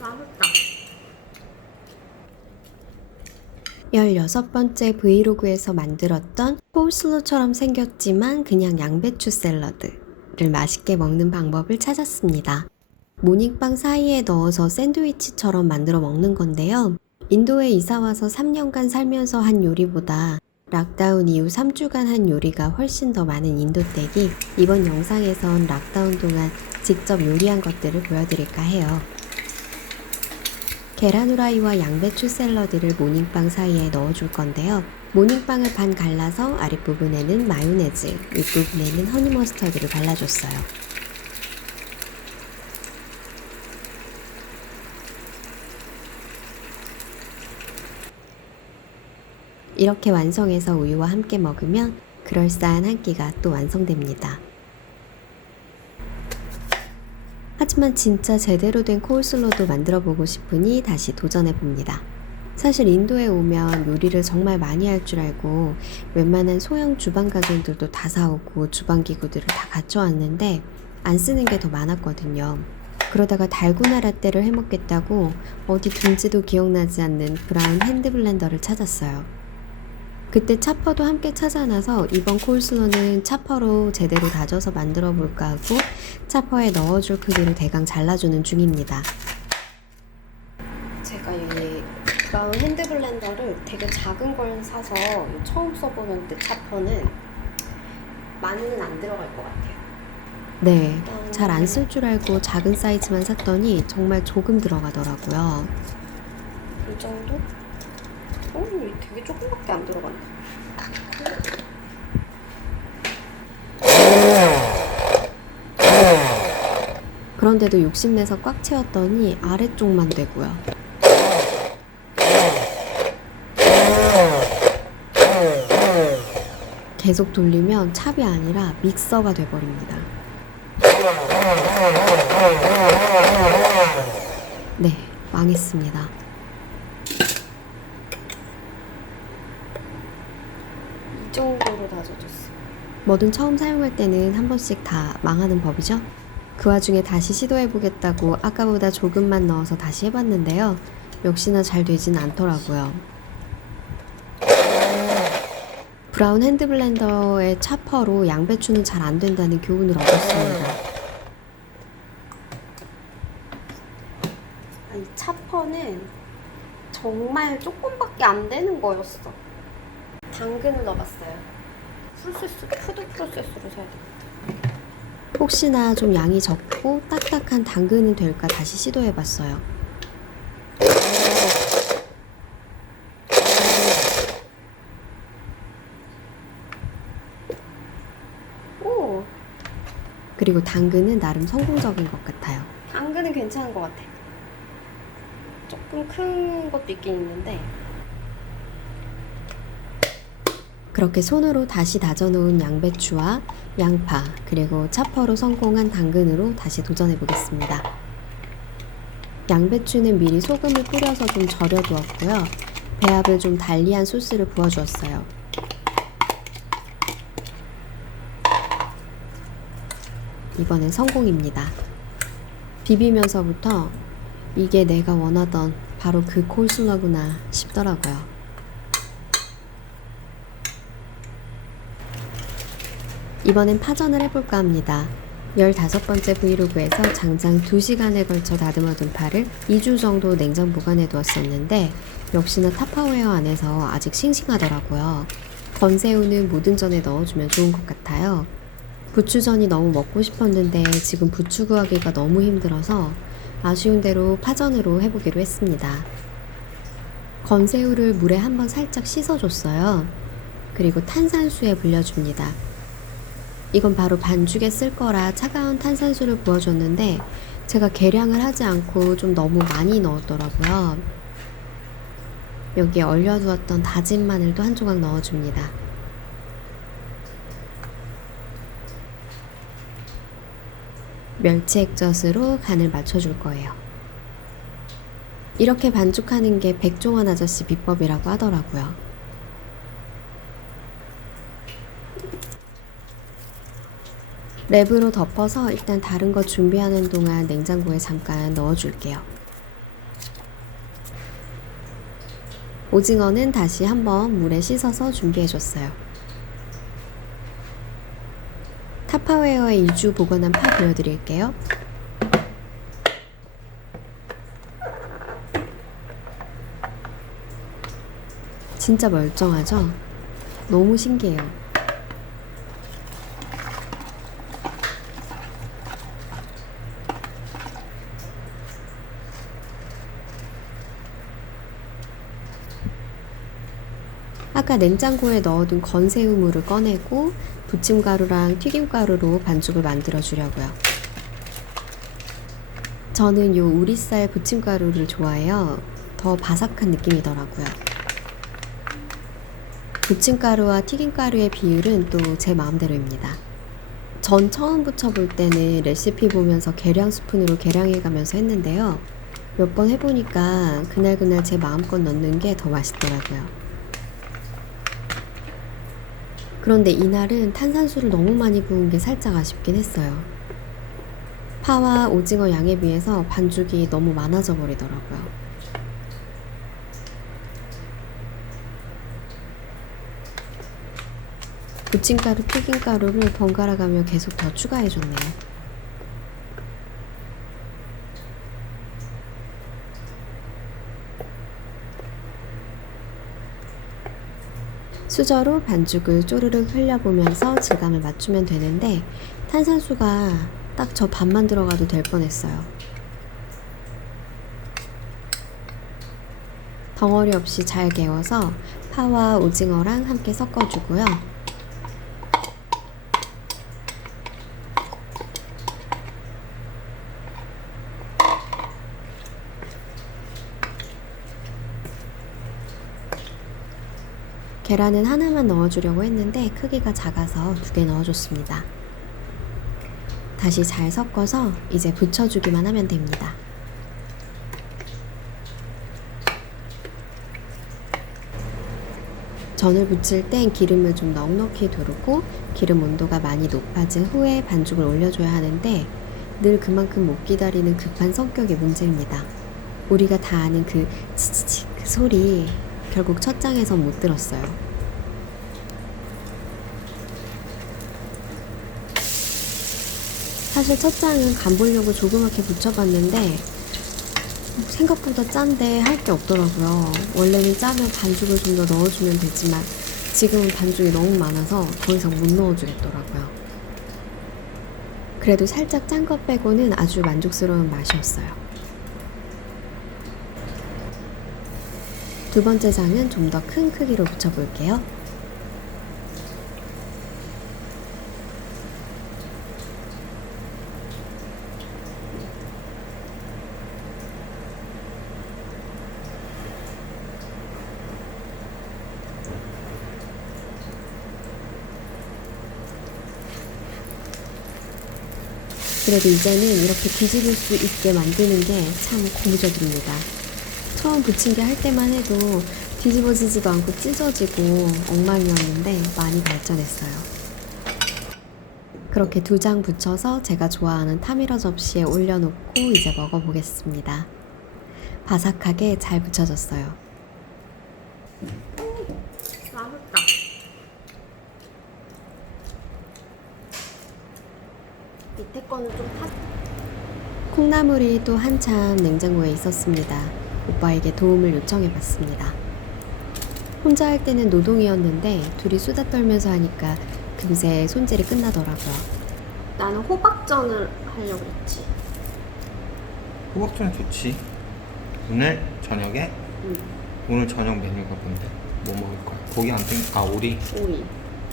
맛있다. 16번째 브이로그에서 만들었던 콜슬로처럼 생겼지만 그냥 양배추 샐러드를 맛있게 먹는 방법을 찾았습니다. 모닝빵 사이에 넣어서 샌드위치처럼 만들어 먹는 건데요. 인도에 이사와서 3년간 살면서 한 요리보다 락다운 이후 3주간 한 요리가 훨씬 더 많은 인도댁이 이번 영상에선 락다운 동안 직접 요리한 것들을 보여드릴까 해요. 계란 후라이와 양배추 샐러드를 모닝빵 사이에 넣어줄 건데요. 모닝빵을 반 갈라서 아랫부분에는 마요네즈, 윗부분에는 허니 머스터드를 발라줬어요. 이렇게 완성해서 우유와 함께 먹으면 그럴싸한 한 끼가 또 완성됩니다. 하지만 진짜 제대로 된 코울슬로도 만들어 보고 싶으니 다시 도전해 봅니다. 사실 인도에 오면 요리를 정말 많이 할 줄 알고 웬만한 소형 주방 가전들도 다 사오고 주방 기구들을 다 갖춰왔는데 안 쓰는 게 더 많았거든요. 그러다가 달고나 라떼를 해먹겠다고 어디 둔지도 기억나지 않는 브라운 핸드 블렌더를 찾았어요. 그때 차퍼도 함께 찾아놔서 이번 콜슬로는 차퍼로 제대로 다져서 만들어 볼까 하고 차퍼에 넣어줄 크기를 대강 잘라주는 중입니다. 제가 이 브라운 핸드 블렌더를 되게 작은 걸 사서 처음 써보는데 차퍼는 많이는 안 들어갈 것 같아요. 네, 잘 안 쓸 줄 알고 작은 사이즈만 샀더니 정말 조금 들어가더라고요. 이 정도? 되게 조금밖에 안 들어간다. 그런데도 욕심내서 꽉 채웠더니 아래쪽만 되고요. 계속 돌리면 찹이 아니라 믹서가 돼버립니다. 네, 망했습니다. 이 정도로 다져줬어. 뭐든 처음 사용할 때는 한 번씩 다 망하는 법이죠? 그 와중에 다시 시도해보겠다고 아까보다 조금만 넣어서 다시 해봤는데요. 역시나 잘 되진 않더라고요. 브라운 핸드 블렌더의 차퍼로 양배추는 잘 안 된다는 교훈을 얻었습니다. 이 차퍼는 정말 조금밖에 안 되는 거였어. 당근을 넣어봤어요. 푸드 프로세스로 사야 되겠다. 혹시나 좀 양이 적고 딱딱한 당근은 될까 다시 시도해봤어요. 오! 그리고 당근은 나름 성공적인 것 같아요. 당근은 괜찮은 것 같아. 조금 큰 것도 있긴 있는데 그렇게 손으로 다시 다져놓은 양배추와 양파 그리고 차퍼로 성공한 당근으로 다시 도전해 보겠습니다. 양배추는 미리 소금을 뿌려서 좀 절여두었고요. 배합을 좀 달리한 소스를 부어주었어요. 이번엔 성공입니다. 비비면서부터 이게 내가 원하던 바로 그 콜슬러구나 싶더라고요. 이번엔 파전을 해볼까 합니다. 15번째 브이로그에서 장장 2시간에 걸쳐 다듬어둔 파를 2주 정도 냉장 보관해 두었었는데 역시나 타파웨어 안에서 아직 싱싱하더라고요. 건새우는 모든 전에 넣어주면 좋은 것 같아요. 부추전이 너무 먹고 싶었는데 지금 부추 구하기가 너무 힘들어서 아쉬운 대로 파전으로 해보기로 했습니다. 건새우를 물에 한번 살짝 씻어줬어요. 그리고 탄산수에 불려줍니다. 이건 바로 반죽에 쓸 거라 차가운 탄산수를 부어줬는데 제가 계량을 하지 않고 좀 너무 많이 넣었더라고요. 여기에 얼려두었던 다진 마늘도 한 조각 넣어줍니다. 멸치 액젓으로 간을 맞춰줄 거예요. 이렇게 반죽하는 게 백종원 아저씨 비법이라고 하더라고요. 랩으로 덮어서 일단 다른 거 준비하는 동안 냉장고에 잠깐 넣어줄게요. 오징어는 다시 한번 물에 씻어서 준비해줬어요. 타파웨어에 2주 보관한 파 보여드릴게요. 진짜 멀쩡하죠? 너무 신기해요. 아까 냉장고에 넣어둔 건새우물을 꺼내고 부침가루랑 튀김가루로 반죽을 만들어 주려고요. 저는 요 우리쌀 부침가루를 좋아해요. 더 바삭한 느낌이더라고요. 부침가루와 튀김가루의 비율은 또 제 마음대로입니다. 전 처음 부쳐볼 때는 레시피 보면서 계량 스푼으로 계량해가면서 했는데요. 몇 번 해보니까 그날그날 제 마음껏 넣는 게 더 맛있더라고요. 그런데 이날은 탄산수를 너무 많이 부은 게 살짝 아쉽긴 했어요. 파와 오징어 양에 비해서 반죽이 너무 많아져 버리더라고요. 부침가루, 튀김가루를 번갈아가며 계속 더 추가해줬네요. 수저로 반죽을 쪼르륵 흘려보면서 질감을 맞추면 되는데 탄산수가 딱 저 반만 들어가도 될 뻔했어요. 덩어리 없이 잘 개워서 파와 오징어랑 함께 섞어주고요. 계란은 하나만 넣어주려고 했는데 크기가 작아서 2개 넣어줬습니다. 다시 잘 섞어서 이제 부쳐주기만 하면 됩니다. 전을 부칠 땐 기름을 좀 넉넉히 두르고 기름 온도가 많이 높아진 후에 반죽을 올려줘야 하는데 늘 그만큼 못 기다리는 급한 성격이 문제입니다. 우리가 다 아는 그 치치치 그 소리 결국 첫 장에선 못 들었어요. 사실 첫 장은 간 보려고 조그맣게 붙여봤는데 생각보다 짠데 할 게 없더라고요. 원래는 짜면 반죽을 좀 더 넣어주면 되지만 지금은 반죽이 너무 많아서 더 이상 못 넣어주겠더라고요. 그래도 살짝 짠 것 빼고는 아주 만족스러운 맛이었어요. 두 번째 장은 좀 더 큰 크기로 붙여볼게요. 그래도 이제는 이렇게 뒤집을 수 있게 만드는 게 참 고무적입니다. 처음 부침개 할 때만 해도 뒤집어지지도 않고 찢어지고 엉망이었는데 많이 발전했어요. 그렇게 2장 붙여서 제가 좋아하는 타미러 접시에 올려놓고 이제 먹어보겠습니다. 바삭하게 잘 붙여졌어요. 맛있다. 밑에 거는 좀 탔. 콩나물이 또 한참 냉장고에 있었습니다. 오빠에게 도움을 요청해봤습니다. 혼자 할 때는 노동이었는데 둘이 수다 떨면서 하니까 금세 손질이 끝나더라고요. 나는 호박전을 하려고 했지. 호박전 좋지. 오늘 저녁에 오늘 저녁 메뉴가 뭔데? 뭐 먹을 거야? 고기 안 땡? 아 오리. 오이,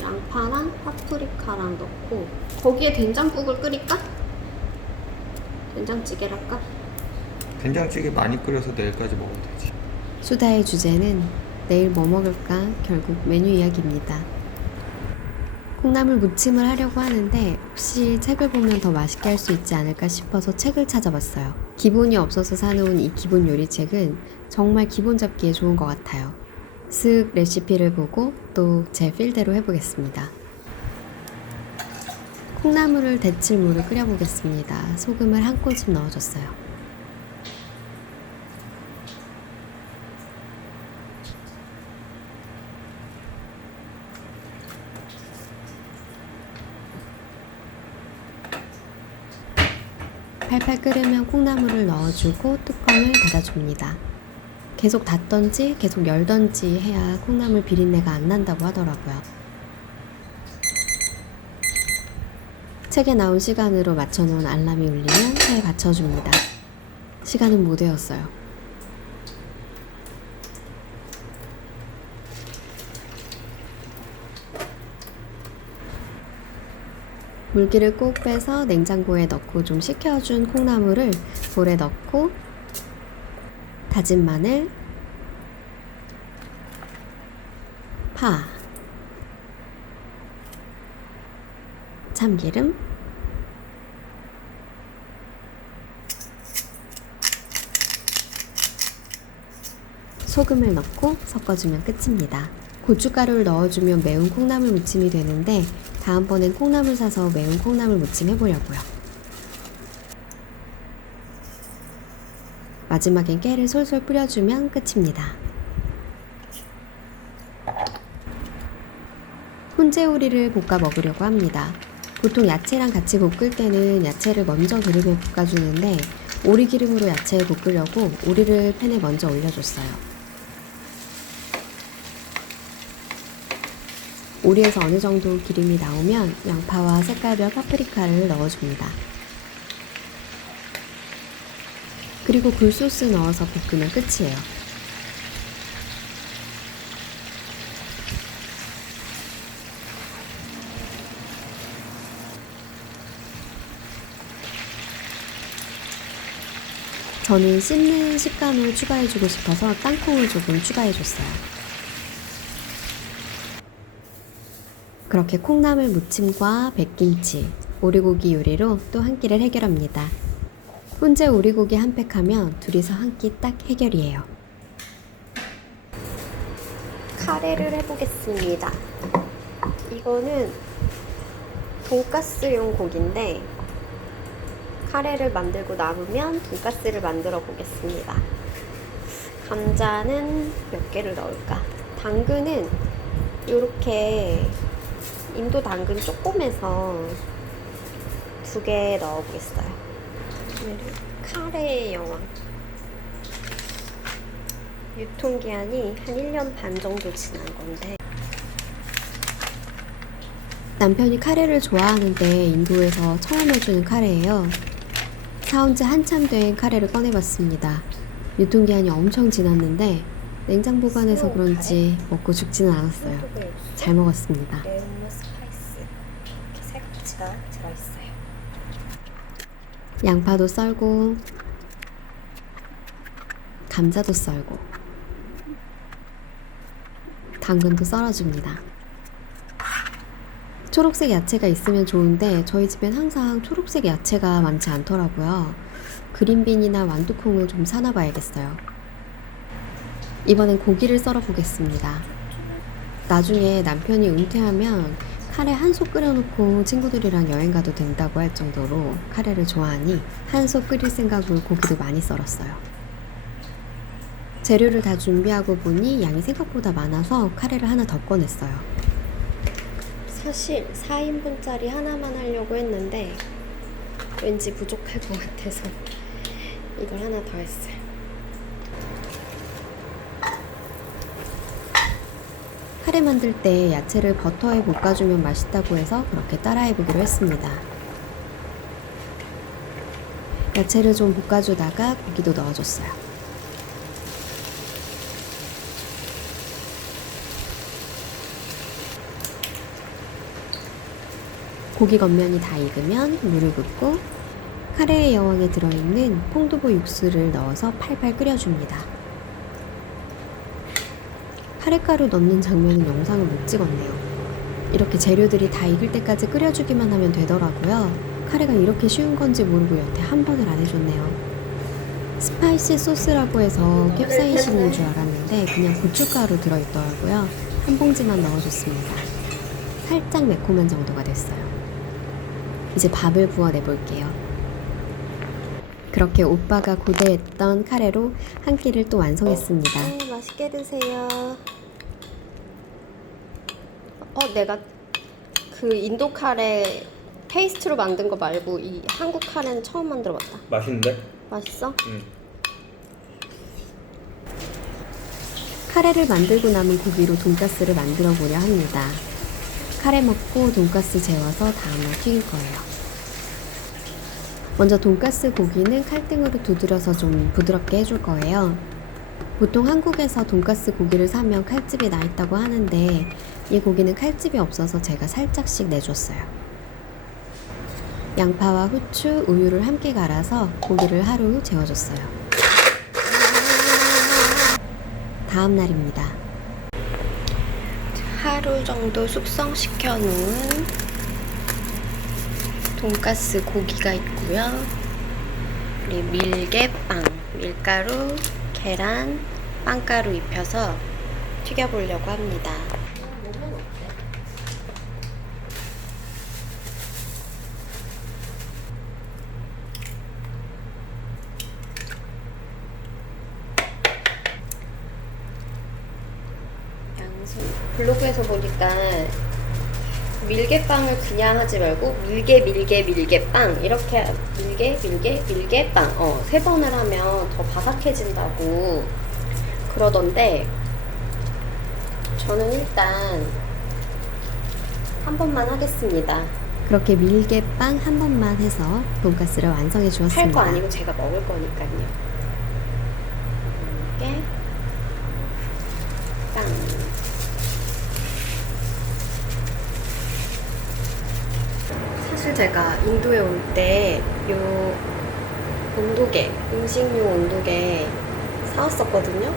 양파랑 파프리카랑 넣고 거기에 된장국을 끓일까? 된장찌개를 할까? 된장찌개 많이 끓여서 내일까지 먹어도 되지. 수다의 주제는 내일 뭐 먹을까 결국 메뉴 이야기입니다. 콩나물 무침을 하려고 하는데 혹시 책을 보면 더 맛있게 할 수 있지 않을까 싶어서 책을 찾아봤어요. 기본이 없어서 사놓은 이 기본 요리책은 정말 기본 잡기에 좋은 것 같아요. 쓱 레시피를 보고 또 제 필대로 해보겠습니다. 콩나물을 데칠 물을 끓여보겠습니다. 소금을 한 꼬집 넣어줬어요. 팔팔 끓으면 콩나물을 넣어주고 뚜껑을 닫아줍니다. 계속 닫던지 계속 열던지 해야 콩나물 비린내가 안 난다고 하더라고요. 책에 나온 시간으로 맞춰놓은 알람이 울리면 차에 받쳐줍니다. 시간은 못 외웠어요. 물기를 꼭 빼서 냉장고에 넣고 좀 식혀준 콩나물을 볼에 넣고 다진 마늘, 파, 참기름, 소금을 넣고 섞어주면 끝입니다. 고춧가루를 넣어주면 매운 콩나물 무침이 되는데 다음번엔 콩나물 사서 매운 콩나물 무침 해보려고요. 마지막엔 깨를 솔솔 뿌려주면 끝입니다. 훈제오리를 볶아 먹으려고 합니다. 보통 야채랑 같이 볶을 때는 야채를 먼저 기름에 볶아주는데 오리기름으로 야채를 볶으려고 오리를 팬에 먼저 올려줬어요. 오리에서 어느 정도 기름이 나오면 양파와 색깔별 파프리카를 넣어줍니다. 그리고 굴소스 넣어서 볶으면 끝이에요. 저는 씹는 식감을 추가해주고 싶어서 땅콩을 조금 추가해줬어요. 그렇게 콩나물 무침과 백김치, 오리고기 요리로 또 한 끼를 해결합니다. 훈제 오리고기 한 팩 하면 둘이서 한 끼 딱 해결이에요. 카레를 해보겠습니다. 이거는 돈가스용 고기인데 카레를 만들고 남으면 돈가스를 만들어 보겠습니다. 감자는 몇 개를 넣을까? 당근은 이렇게 인도 당근 조금해서 2개 넣어보겠어요. 그리고 카레의 여왕. 유통기한이 한 1년 반 정도 지난 건데 남편이 카레를 좋아하는데 인도에서 처음 해주는 카레예요. 사온 지 한참 된 카레를 꺼내봤습니다. 유통기한이 엄청 지났는데 냉장 보관해서 그런지 먹고 죽지는 않았어요. 잘 먹었습니다. 레몬 스파이스 이렇게 세 가지가 들어있어요. 양파도 썰고 감자도 썰고 당근도 썰어줍니다. 초록색 야채가 있으면 좋은데 저희 집엔 항상 초록색 야채가 많지 않더라고요. 그린빈이나 완두콩을 좀 사나 봐야겠어요. 이번엔 고기를 썰어 보겠습니다. 나중에 남편이 은퇴하면 카레 한 솥 끓여놓고 친구들이랑 여행 가도 된다고 할 정도로 카레를 좋아하니 한 솥 끓일 생각으로 고기도 많이 썰었어요. 재료를 다 준비하고 보니 양이 생각보다 많아서 카레를 하나 더 꺼냈어요. 사실 4인분짜리 하나만 하려고 했는데 왠지 부족할 것 같아서 이걸 하나 더 했어요. 카레 만들 때 야채를 버터에 볶아주면 맛있다고 해서 그렇게 따라해보기로 했습니다. 야채를 좀 볶아주다가 고기도 넣어줬어요. 고기 겉면이 다 익으면 물을 붓고 카레의 여왕에 들어있는 퐁두부 육수를 넣어서 팔팔 끓여줍니다. 카레가루 넣는 장면은 영상을 못 찍었네요. 이렇게 재료들이 다 익을 때까지 끓여주기만 하면 되더라고요. 카레가 이렇게 쉬운 건지 모르고 여태 한 번을 안 해줬네요. 스파이시 소스라고 해서 캡사이신인 줄 알았는데 그냥 고춧가루 들어있더라고요. 한 봉지만 넣어줬습니다. 살짝 매콤한 정도가 됐어요. 이제 밥을 부어내볼게요. 그렇게 오빠가 고대했던 카레로 한 끼를 또 완성했습니다. 네, 맛있게 드세요. 내가 그 인도 카레 테이스트로 만든 거 말고 이 한국 카레는 처음 만들어봤다. 맛있는데? 맛있어? 응. 카레를 만들고 남은 고기로 돈가스를 만들어 보려 합니다. 카레 먹고 돈가스 재워서 다음날 튀길 거예요. 먼저 돈가스 고기는 칼등으로 두드려서 좀 부드럽게 해줄 거예요. 보통 한국에서 돈가스 고기를 사면 칼집이 나 있다고 하는데 이 고기는 칼집이 없어서 제가 살짝씩 내줬어요. 양파와 후추, 우유를 함께 갈아서 고기를 하루 재워줬어요. 다음 날입니다. 하루 정도 숙성시켜 놓은 돈가스 고기가 있고요. 그리고 밀개빵, 밀가루, 계란, 빵가루 입혀서 튀겨보려고 합니다. 블로그에서 보니까 밀개빵을 그냥 하지 말고 밀개빵 이렇게 밀개빵 3번을 하면 더 바삭해진다고 그러던데 저는 일단 한 번만 하겠습니다. 그렇게 밀개빵 한 번만 해서 돈가스를 완성해 할 주었습니다. 거 아니고 제가 먹을 거니까요. 이렇게 빵. 사실 제가 인도에 올 때 요 온도계, 음식용 온도계 사왔었거든요.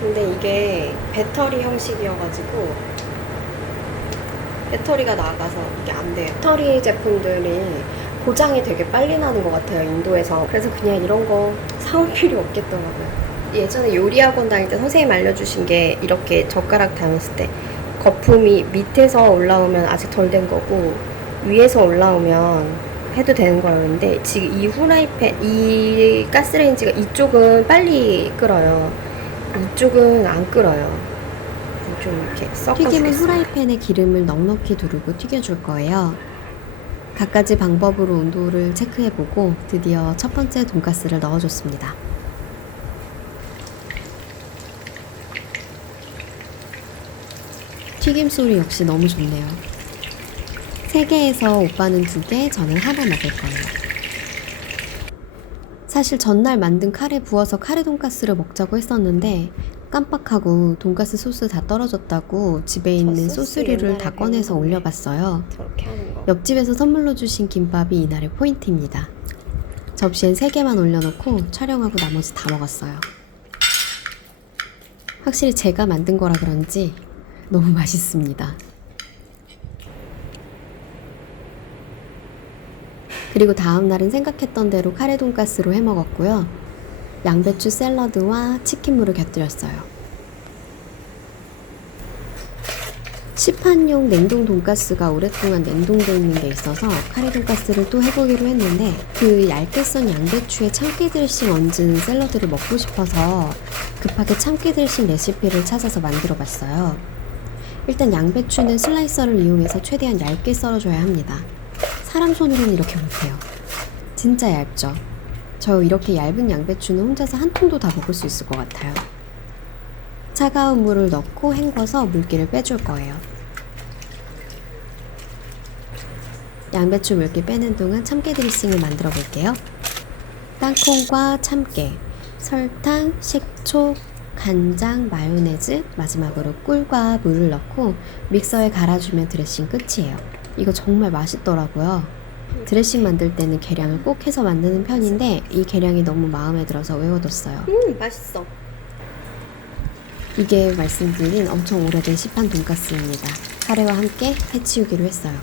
근데 이게 배터리 형식이어가지고 배터리가 나가서 이게 안 돼요. 배터리 제품들이 고장이 되게 빨리 나는 것 같아요, 인도에서. 그래서 그냥 이런 거 사올 필요 없겠더라고요. 예전에 요리학원 다닐 때 선생님 알려주신 게 이렇게 젓가락 담았을 때 거품이 밑에서 올라오면 아직 덜 된 거고 위에서 올라오면 해도 되는 거라는데 지금 이 후라이팬, 이 가스레인지가 이쪽은 빨리 끓어요. 이쪽은 안 끓어요. 좀 이렇게 섞어주겠습니다. 튀김은 후라이팬에 기름을 넉넉히 두르고 튀겨줄 거예요. 갖가지 방법으로 온도를 체크해보고 드디어 첫 번째 돈가스를 넣어줬습니다. 튀김 소리 역시 너무 좋네요. 3개에서 오빠는 2개, 저는 하나 먹을 거예요. 사실 전날 만든 카레 부어서 카레 돈가스를 먹자고 했었는데 깜빡하고 돈가스 소스 다 떨어졌다고 집에 있는 소스 소스류를 다 옛날에 꺼내서 배운 거네. 올려봤어요. 저렇게 하는 거. 옆집에서 선물로 주신 김밥이 이날의 포인트입니다. 접시엔 3개만 올려놓고 촬영하고 나머지 다 먹었어요. 확실히 제가 만든 거라 그런지 너무 맛있습니다. 그리고 다음날은 생각했던 대로 카레 돈가스로 해 먹었고요. 양배추 샐러드와 치킨무를 곁들였어요. 시판용 냉동 돈가스가 오랫동안 냉동되어 있는 게 있어서 카레 돈가스를 또 해보기로 했는데 그 얇게 썬 양배추에 참깨 드레싱 얹은 샐러드를 먹고 싶어서 급하게 참깨 드레싱 레시피를 찾아서 만들어 봤어요. 일단 양배추는 슬라이서를 이용해서 최대한 얇게 썰어줘야 합니다. 사람 손으로는 이렇게 못해요. 진짜 얇죠? 저 이렇게 얇은 양배추는 혼자서 한 통도 다 먹을 수 있을 것 같아요. 차가운 물을 넣고 헹궈서 물기를 빼줄 거예요. 양배추 물기 빼는 동안 참깨 드레싱을 만들어 볼게요. 땅콩과 참깨, 설탕, 식초, 간장, 마요네즈, 마지막으로 꿀과 물을 넣고 믹서에 갈아주면 드레싱 끝이에요. 이거 정말 맛있더라고요. 드레싱 만들 때는 계량을 꼭 해서 만드는 편인데 이 계량이 너무 마음에 들어서 외워뒀어요. 맛있어. 이게 말씀드린 엄청 오래된 시판 돈가스입니다. 카레와 함께 해치우기로 했어요.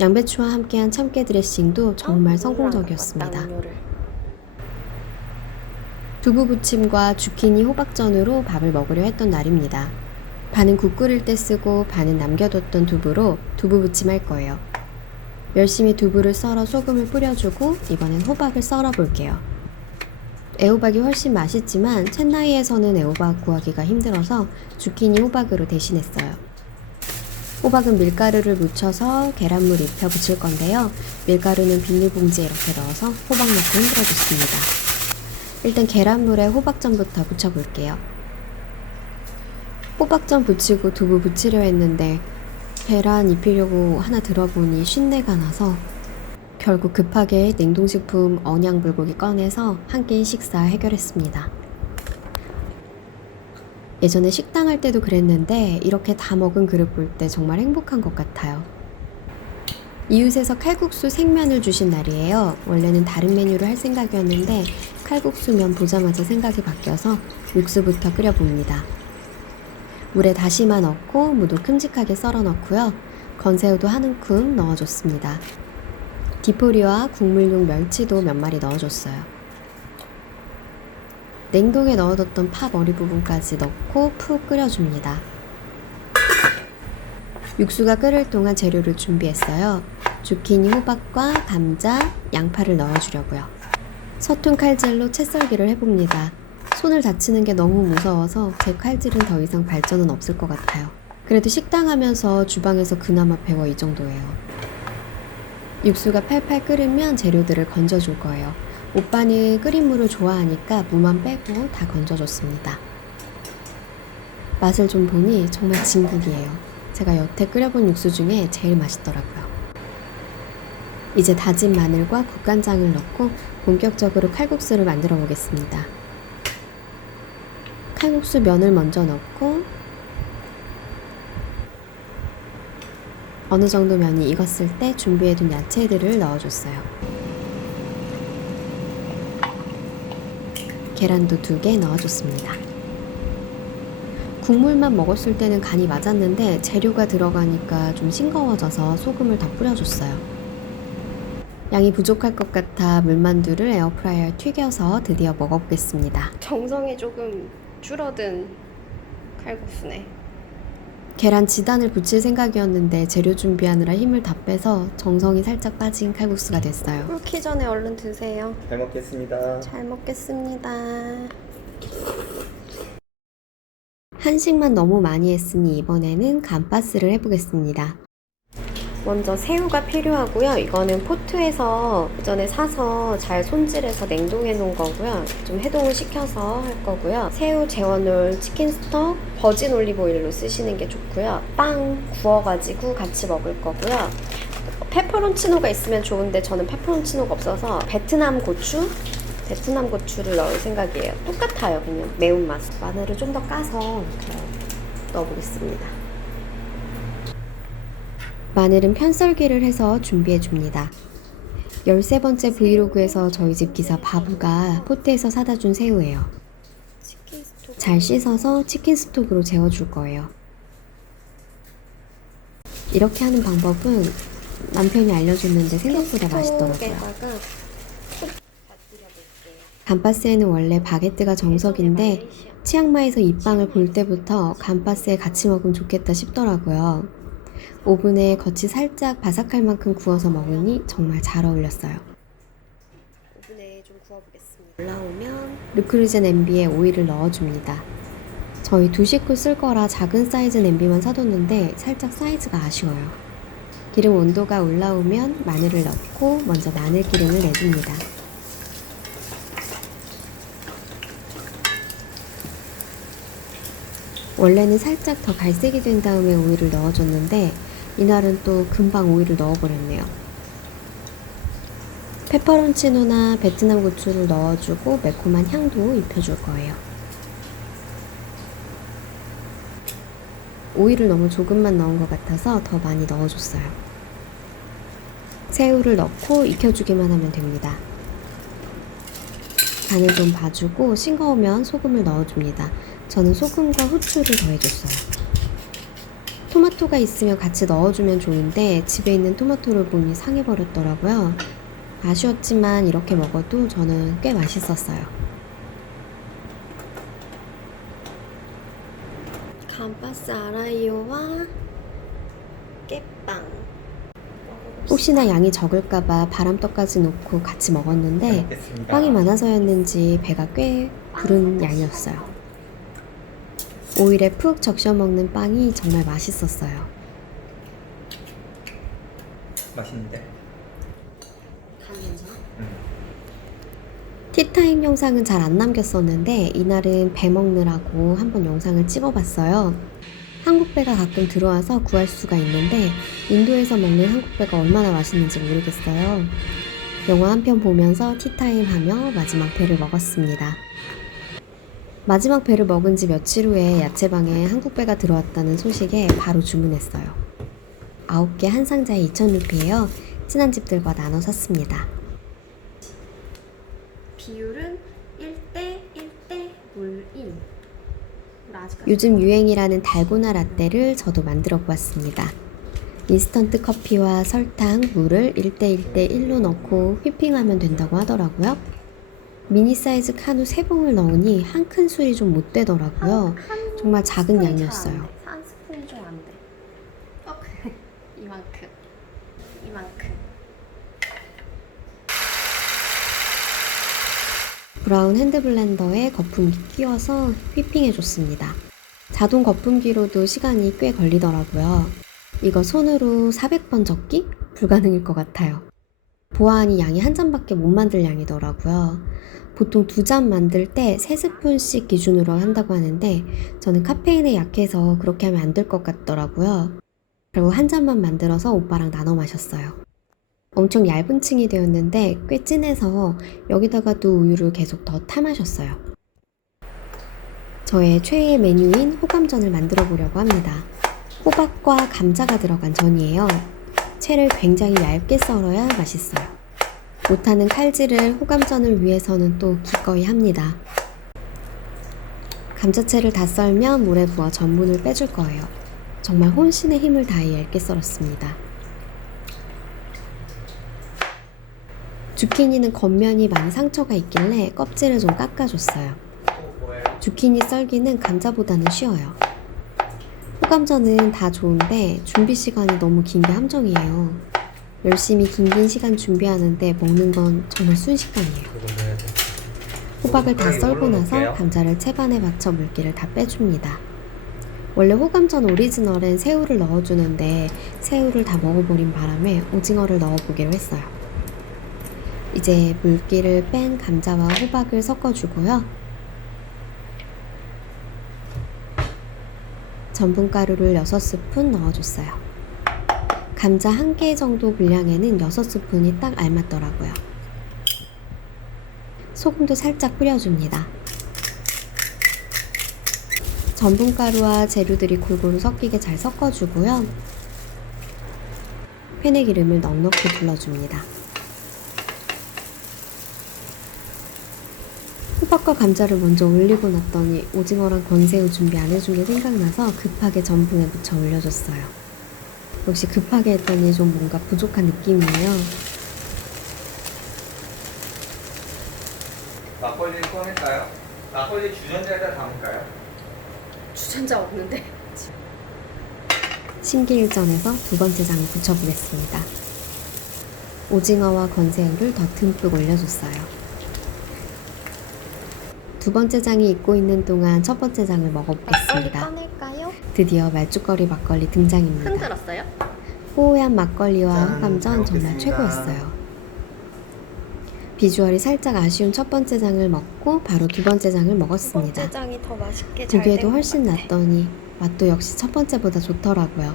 양배추와 함께한 참깨 드레싱도 정말 성공적이었습니다. 두부 부침과 주키니 호박전으로 밥을 먹으려 했던 날입니다. 반은 국 끓일 때 쓰고 반은 남겨뒀던 두부로 두부 부침 할 거예요. 열심히 두부를 썰어 소금을 뿌려주고 이번엔 호박을 썰어 볼게요. 애호박이 훨씬 맛있지만 첸나이에서는 애호박 구하기가 힘들어서 주키니 호박으로 대신했어요. 호박은 밀가루를 묻혀서 계란물 입혀 붙일 건데요. 밀가루는 비닐봉지에 이렇게 넣어서 호박 넣고 흔들어 줬습니다. 일단 계란물에 호박전부터 붙여볼게요. 호박전 붙이고 두부 붙이려 했는데 계란 입히려고 하나 들어보니 쉰내가 나서 결국 급하게 냉동식품 언양불고기 꺼내서 한 끼 식사 해결했습니다. 예전에 식당 할 때도 그랬는데 이렇게 다 먹은 그릇 볼 때 정말 행복한 것 같아요. 이웃에서 칼국수 생면을 주신 날이에요. 원래는 다른 메뉴를 할 생각이었는데 칼국수면 보자마자 생각이 바뀌어서 육수부터 끓여봅니다. 물에 다시마 넣고 무도 큼직하게 썰어 넣고요. 건새우도 한 움큼 넣어줬습니다. 디포리와 국물용 멸치도 몇 마리 넣어줬어요. 냉동에 넣어뒀던 파 머리 부분까지 넣고 푹 끓여줍니다. 육수가 끓을 동안 재료를 준비했어요. 주키니 호박과 감자, 양파를 넣어주려고요. 서툰 칼질로 채 썰기를 해봅니다. 손을 다치는 게 너무 무서워서 제 칼질은 더 이상 발전은 없을 것 같아요. 그래도 식당 하면서 주방에서 그나마 배워 이 정도예요. 육수가 팔팔 끓으면 재료들을 건져줄 거예요. 오빠는 끓인 물을 좋아하니까 무만 빼고 다 건져줬습니다. 맛을 좀 보니 정말 진국이에요. 제가 여태 끓여본 육수 중에 제일 맛있더라고요. 이제 다진 마늘과 국간장을 넣고 본격적으로 칼국수를 만들어 보겠습니다. 칼국수 면을 먼저 넣고 어느 정도 면이 익었을 때 준비해둔 야채들을 넣어줬어요. 계란도 2개 넣어줬습니다. 국물만 먹었을 때는 간이 맞았는데 재료가 들어가니까 좀 싱거워져서 소금을 더 뿌려줬어요. 양이 부족할 것 같아 물만두를 에어프라이어에 튀겨서 드디어 먹어보겠습니다. 정성이 조금 줄어든 칼국수네. 계란 지단을 붙일 생각이었는데 재료 준비하느라 힘을 다 빼서 정성이 살짝 빠진 칼국수가 됐어요. 끓기 전에 얼른 드세요. 잘 먹겠습니다. 잘 먹겠습니다. 한식만 너무 많이 했으니 이번에는 감바스를 해보겠습니다. 먼저 새우가 필요하고요. 이거는 포트에서 예전에 사서 잘 손질해서 냉동해 놓은 거고요. 좀 해동을 시켜서 할 거고요. 새우 재워놓을 치킨 스톡, 버진 올리브 오일로 쓰시는 게 좋고요. 빵 구워가지고 같이 먹을 거고요. 페퍼론치노가 있으면 좋은데 저는 페퍼론치노가 없어서 베트남 고추를 넣을 생각이에요. 똑같아요. 그냥 매운맛. 마늘을 좀 더 까서 넣어보겠습니다. 마늘은 편썰기를 해서 준비해줍니다. 13번째 브이로그에서 저희 집 기사 바부가 포트에서 사다 준 새우예요. 잘 씻어서 치킨 스톡으로 재워줄 거예요. 이렇게 하는 방법은 남편이 알려줬는데 생각보다 맛있더라고요. 감바스에는 원래 바게트가 정석인데 치앙마이에서 이 빵을 볼 때부터 감바스에 같이 먹으면 좋겠다 싶더라고요. 오븐에 겉이 살짝 바삭할 만큼 구워서 먹으니 정말 잘 어울렸어요. 오븐에 좀 구워보겠습니다. 올라오면 르크루제 냄비에 오일을 넣어줍니다. 저희 2식구 쓸 거라 작은 사이즈 냄비만 사뒀는데 살짝 사이즈가 아쉬워요. 기름 온도가 올라오면 마늘을 넣고 먼저 마늘 기름을 내줍니다. 원래는 살짝 더 갈색이 된 다음에 오일을 넣어줬는데 이날은 또 금방 오일을 넣어버렸네요. 페퍼론치노나 베트남 고추를 넣어주고 매콤한 향도 입혀줄 거예요. 오일을 너무 조금만 넣은 것 같아서 더 많이 넣어줬어요. 새우를 넣고 익혀주기만 하면 됩니다. 간을 좀 봐주고 싱거우면 소금을 넣어줍니다. 저는 소금과 후추를 더해줬어요. 토마토가 있으면 같이 넣어주면 좋은데 집에 있는 토마토를 보니 상해버렸더라고요. 아쉬웠지만 이렇게 먹어도 저는 꽤 맛있었어요. 감바스 아라이오와 깨빵 혹시나 양이 적을까봐 바람떡까지 놓고 같이 먹었는데 먹겠습니다. 빵이 많아서였는지 배가 꽤 부른 양이었어요. 오일에 푹 적셔 먹는 빵이 정말 맛있었어요. 맛있는데? 간 괜찮아? 티타임 영상은 잘 안 남겼었는데 이날은 배 먹느라고 한번 영상을 찍어봤어요. 한국배가 가끔 들어와서 구할 수가 있는데 인도에서 먹는 한국배가 얼마나 맛있는지 모르겠어요. 영화 한 편 보면서 티타임 하며 마지막 배를 먹었습니다. 마지막 배를 먹은 지 며칠 후에 야채방에 한국배가 들어왔다는 소식에 바로 주문했어요. 9개 한 상자에 2,000루피예요. 친한 집들과 나눠 샀습니다. 비율은 1대 1대 물 1. 요즘 유행이라는 달고나 라떼를 저도 만들어 보았습니다. 인스턴트 커피와 설탕, 물을 1대1대1로 넣고 휘핑하면 된다고 하더라고요. 미니 사이즈 카누 3봉을 넣으니 한 큰술이 좀 못 되더라고요. 정말 작은 양이었어요. 한 스푼이 좀 안 돼. 그래. 이만큼. 브라운 핸드블렌더에 거품기 끼워서 휘핑해줬습니다. 자동 거품기로도 시간이 꽤 걸리더라고요. 이거 손으로 400번 적기? 불가능일 것 같아요. 보아하니 양이 한 잔밖에 못 만들 양이더라고요. 보통 2잔 만들 때 3스푼씩 기준으로 한다고 하는데 저는 카페인에 약해서 그렇게 하면 안 될 것 같더라고요. 그리고 한 잔만 만들어서 오빠랑 나눠 마셨어요. 엄청 얇은 층이 되었는데 꽤 진해서 여기다가도 우유를 계속 더 타 마셨어요. 저의 최애 메뉴인 호감전을 만들어 보려고 합니다. 호박과 감자가 들어간 전이에요. 채를 굉장히 얇게 썰어야 맛있어요. 못하는 칼질을 호감전을 위해서는 또 기꺼이 합니다. 감자채를 다 썰면 물에 부어 전분을 빼줄 거예요. 정말 혼신의 힘을 다해 얇게 썰었습니다. 주키니는 겉면이 많이 상처가 있길래 껍질을 좀 깎아줬어요. 주키니 썰기는 감자보다는 쉬워요. 호감전은 다 좋은데 준비 시간이 너무 긴 게 함정이에요. 열심히 긴 시간 준비하는데 먹는 건 정말 순식간이에요. 호박을 다 썰고 나서 감자를 채반에 맞춰 물기를 다 빼줍니다. 원래 호감전 오리지널엔 새우를 넣어주는데 새우를 다 먹어버린 바람에 오징어를 넣어보기로 했어요. 이제 물기를 뺀 감자와 호박을 섞어주고요. 전분가루를 6스푼 넣어줬어요. 감자 1개 정도 분량에는 6스푼이 딱 알맞더라고요. 소금도 살짝 뿌려줍니다. 전분가루와 재료들이 골고루 섞이게 잘 섞어주고요. 팬에 기름을 넉넉히 둘러줍니다. 호박과 감자를 먼저 올리고 났더니 오징어랑 건새우 준비 안 해준 게 생각나서 급하게 전분에 묻혀 올려줬어요. 역시 급하게 했더니 좀 뭔가 부족한 느낌이에요. 막걸리 꺼낼까요? 막걸리 주전자에다 담을까요? 주전자 없는데. 심기일전에서 2번째 장을 붙여보겠습니다. 오징어와 건새우를 더 듬뿍 올려줬어요. 2번째 장이 익고 있는 동안 첫 번째 장을 먹어보겠습니다. 꺼낼까요? 드디어 말죽거리 막걸리 등장입니다. 흔들었어요? 뽀얀 막걸리와 짠, 호감전 정말 먹겠습니다. 최고였어요. 비주얼이 살짝 아쉬운 첫 번째 장을 먹고 바로 2번째 장을 먹었습니다. 장이 더 맛있게 잘 보기에도 된 것 훨씬 같아. 낫더니 맛도 역시 첫 번째보다 좋더라고요.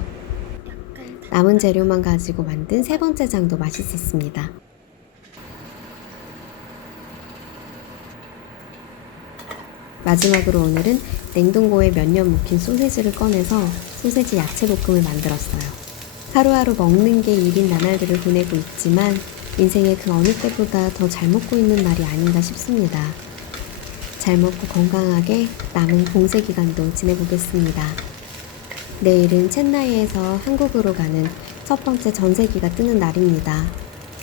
남은 재료만 가지고 만든 3번째 장도 맛있었습니다. 마지막으로 오늘은 냉동고에 몇 년 묵힌 소세지를 꺼내서 소세지 야채볶음을 만들었어요. 하루하루 먹는 게 일인 나날들을 보내고 있지만 인생의 그 어느 때보다 더 잘 먹고 있는 날이 아닌가 싶습니다. 잘 먹고 건강하게 남은 봉쇄 기간도 지내보겠습니다. 내일은 첸나이에서 한국으로 가는 첫 번째 전세기가 뜨는 날입니다.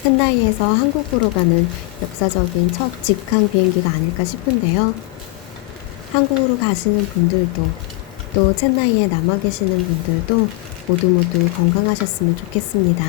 첸나이에서 한국으로 가는 역사적인 첫 직항 비행기가 아닐까 싶은데요. 한국으로 가시는 분들도 또 첸나이에 남아 계시는 분들도 모두 건강하셨으면 좋겠습니다.